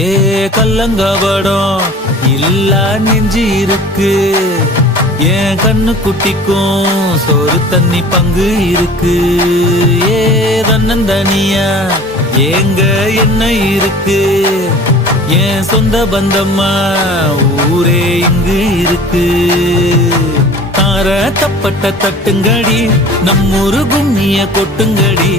ஏ கல்லங்கபடம் இல்ல நெஞ்சு இருக்கு, என் கண்ணு குட்டிக்கும் சோறு தண்ணி பங்கு இருக்கு. ஏ தன்னந்தனியா ஏங்க என்ன இருக்கு, என் சொந்த பந்தம்மா ஊரே இங்கு இருக்கு. தார தப்பட்ட தட்டுங்கடி, நம்மூரு கும்மிய கொட்டுங்கடி.